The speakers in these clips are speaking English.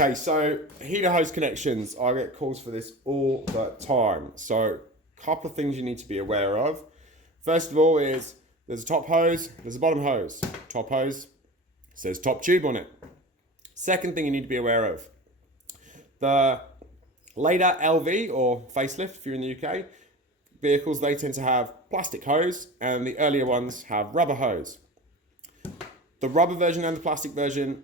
Okay, so heater hose connections. I get calls for this all the time. So a couple of things you need to be aware of. First of all is there's a top hose, there's a bottom hose. Top hose says top tube on it. Second thing you need to be aware of. The later LV or facelift, if you're in the UK, vehicles, they tend to have plastic hose and the earlier ones have rubber hose. The rubber version and the plastic version,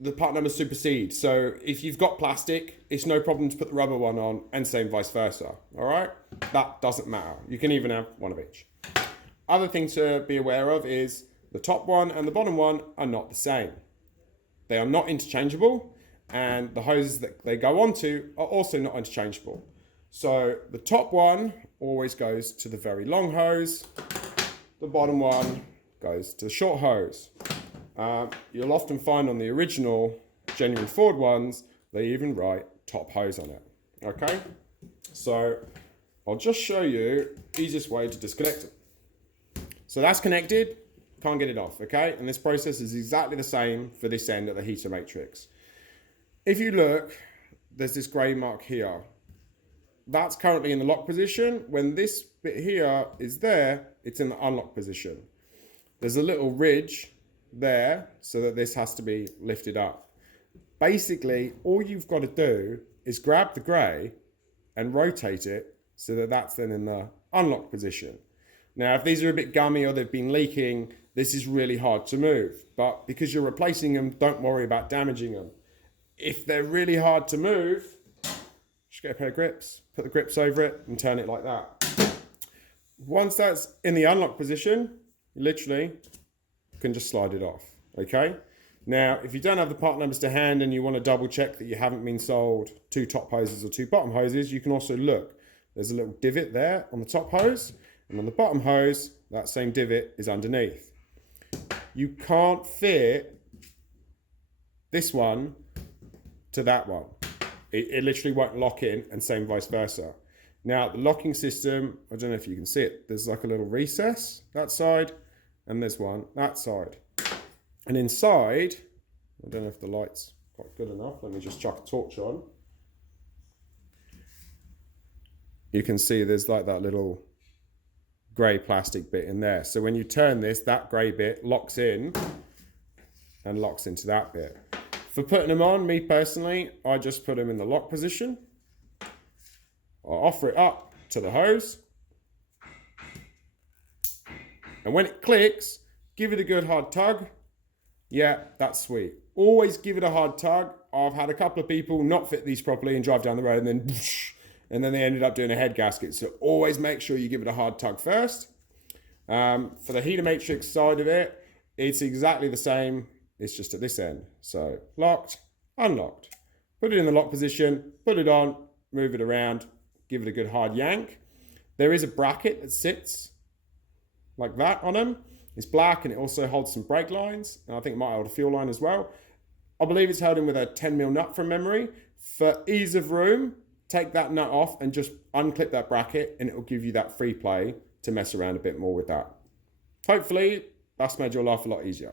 the part numbers supersede. So if you've got plastic, it's no problem to put the rubber one on and same vice versa. All right? That doesn't matter. You can even have one of each. Other thing to be aware of is the top one and the bottom one are not the same. They are not interchangeable, and the hoses that they go onto are also not interchangeable. So the top one always goes to the very long hose. The bottom one goes to the short hose. You'll often find on the original genuine Ford ones, they even write top hose on it. Okay? So I'll just show you the easiest way to disconnect it. So that's connected, can't get it off, okay? And this process is exactly the same for this end of the heater matrix. If you look, there's this grey mark here. That's currently in the lock position. When this bit here is there, it's in the unlock position. There's a little ridge there so that this has to be lifted up. Basically, all you've got to do is grab the grey and rotate it so that that's then in the unlock position. Now, if these are a bit gummy or they've been leaking, this is really hard to move. But because you're replacing them, don't worry about damaging them. If they're really hard to move, just get a pair of grips, put the grips over it and turn it like that. Once that's in the unlock position, you literally can just slide it off, okay? Now, if you don't have the part numbers to hand and you want to double check that you haven't been sold 2 top hoses or 2 bottom hoses, you can also look. There's a little divot there on the top hose, and on the bottom hose, that same divot is underneath. You can't fit this one to that one. It literally won't lock in, and same vice versa. Now, the locking system, I don't know if you can see it, there's like a little recess that side, and there's one that side. And inside, I don't know if the light's quite good enough, let me just chuck a torch on. You can see there's like that little grey plastic bit in there. So when you turn this, that grey bit locks in and locks into that bit. For putting them on, me personally, I just put them in the lock position. I'll offer it up to the hose. And when it clicks, give it a good hard tug. Yeah, that's sweet. Always give it a hard tug. I've had a couple of people not fit these properly and drive down the road and then whoosh, and then they ended up doing a head gasket. So always make sure you give it a hard tug first. For the heater matrix side of it, it's exactly the same. It's just at this end. So locked, unlocked. Put it in the lock position, put it on, move it around, give it a good hard yank. There is a bracket that sits like that on them. It's black and it also holds some brake lines. And I think it might hold a fuel line as well. I believe it's held in with a 10mm nut from memory. For ease of room, take that nut off and just unclip that bracket and it will give you that free play to mess around a bit more with that. Hopefully, that's made your life a lot easier.